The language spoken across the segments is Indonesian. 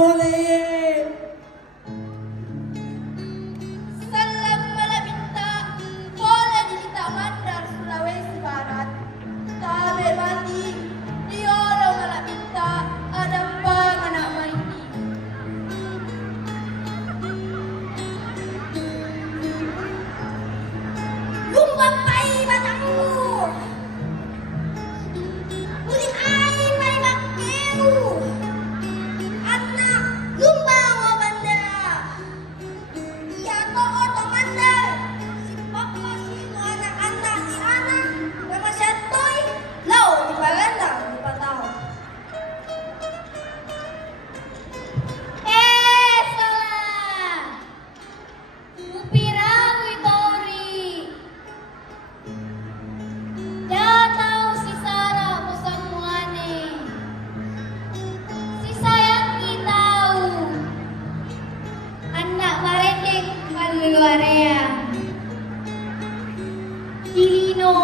boleh. Salam Malabinta, Pola di Mandar, Sulawesi Barat. Tabe mati, di orang Malabinta, ada panganak maini. Lumbang pai batangmu, uli ain mai makeu, anak lumbang wabanda. Ya to otomanda, si papa si anak-anak si anak, nama santoy, lau di Palembang di Patau. Salah. Upirang witori. Datau si Sarah musamuane. Si sayang kitau. Anak maretik kaluluarea. Dilino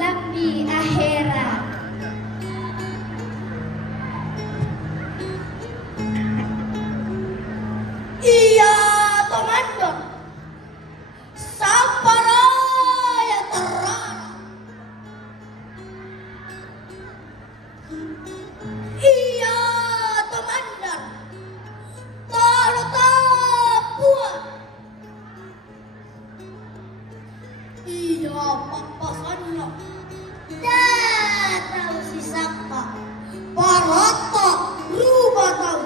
lambi ahera. Iya, tomando. Saparaya terana. Iya, tomanda. Talo tapua. Iya, papasanna. Datang si Sakpa. Parata rubah tahu.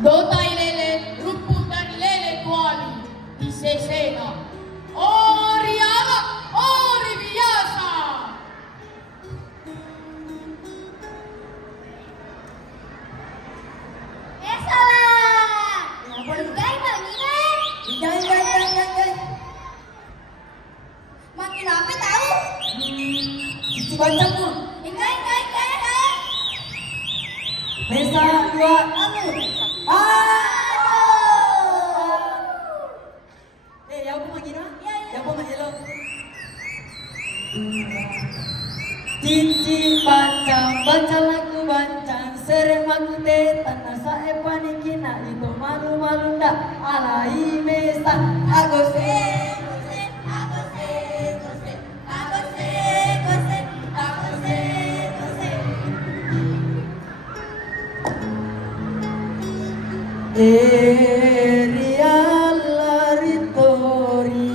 Dota ilele, ruputan ilele kuali, di sesena. Ori aga, ori biasa. Salah. Nggak boleh guys, Nina. Jangan. Makin apa tahu? Itu bacanya. Enggak. Pesta dua anu. Yang apa magina? Yang apa magilo? Cici baca lagu bancang serem aku te tanah sae panikina itu malu ndak alai mesta aku se. Ritori